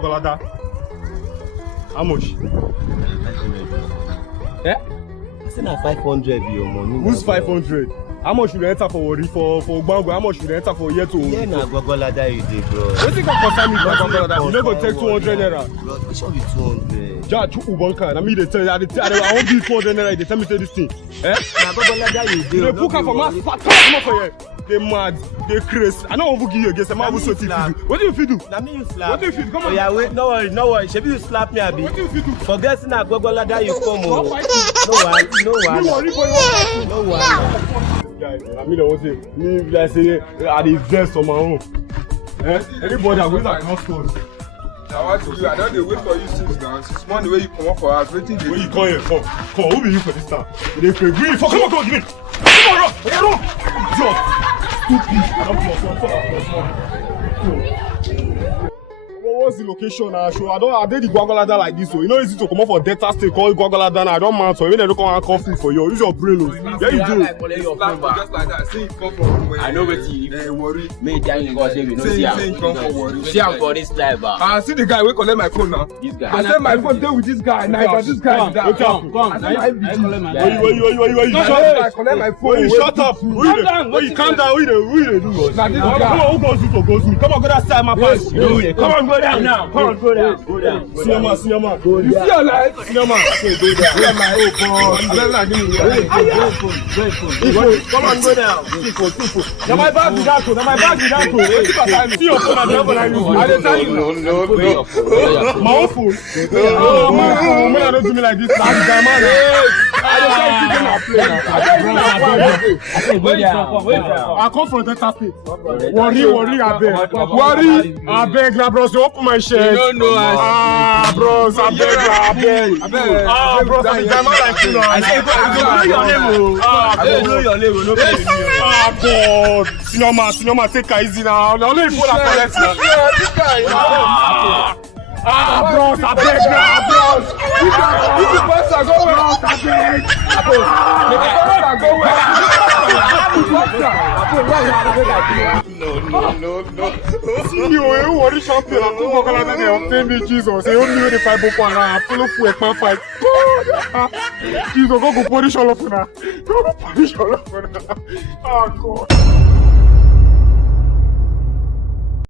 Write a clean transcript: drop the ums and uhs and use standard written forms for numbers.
Gwagwalada. How much? Yeah? I said na 500 be your money. Who's 500? How much should you enter for Wari for Gbagwalada? How much should you enter for year to? Yeah, na Gwagwalada you dey, bro. What you gonna concern me with Gwagwalada? You no go take 200 naira. Bro, which one be 200? Ja, Ubonka. I mean, they tell you, I won't give 200 naira. They tell me say this thing. Eh? Na Gwagwalada you dey. They book her for mass. Come on for here. They mad. They crazy. I don't want to give you against them. I will so do. What do you feel do? Na me you slap. What do you feel? Come on. Oh yeah, wait. No worry. Shebi you slap me, abi. What do you feel do? Forget na Gwagwalada you come. No No worry. Guys, I mean, I want to say, me, I say, I invest on my own. Eh? Anybody that wins like not scores. Now what to do? I don't wait for you since now. Since morning where you come up for us, waiting. When you come here, come. Who be you for this time? They pay green for. Come on, give it. Come on, run. Just stupid. I don't know. What's the location now? Show I did the Gwagwalada like this, so you know easy to come up for Delta State, call Gwagwalada now. I don't mind, so when they don't come and call food for you, use your brain. Yeah, you do. Just like that. Say it come from where. I know what you worry. me tell you God say we no see am. Say it come from worry. See am for this life, I see the guy wey collect my phone now. This guy. I said my phone dey with this guy. Now this guy is that. Come. I collect my phone. You shut up. You calm down. We dey do. Now this Come guy. on, who goes to go to? Come on, go that side, my pass. Come on, go down now. Come on, go down. Senior man. You see your life? Senior man. Go down. Where my own phone? Come on, go down. Now my bag is that too. See your phone at the level I use. I dey tell you. No. My own phone. Oh, my phone. Man, don't do me like this. I'm the man. I come from Delta State. Worry, I beg, bros. Open my shirt. Bros, I beg. Bros, I'm the man like you. I say, blow your name. No problem. God. Senior man, take it easy now. Now, let me pull that collect now. Bros, I beg now, bros. If you pass, I go where? No. See you, worry champion. I'm too Gwagwalada. They obtain me, Jesus. They only know the 5 book one. I'm full of food, man, 5. Jesus, go punish all of you now. Go punish all of you now. Oh, God.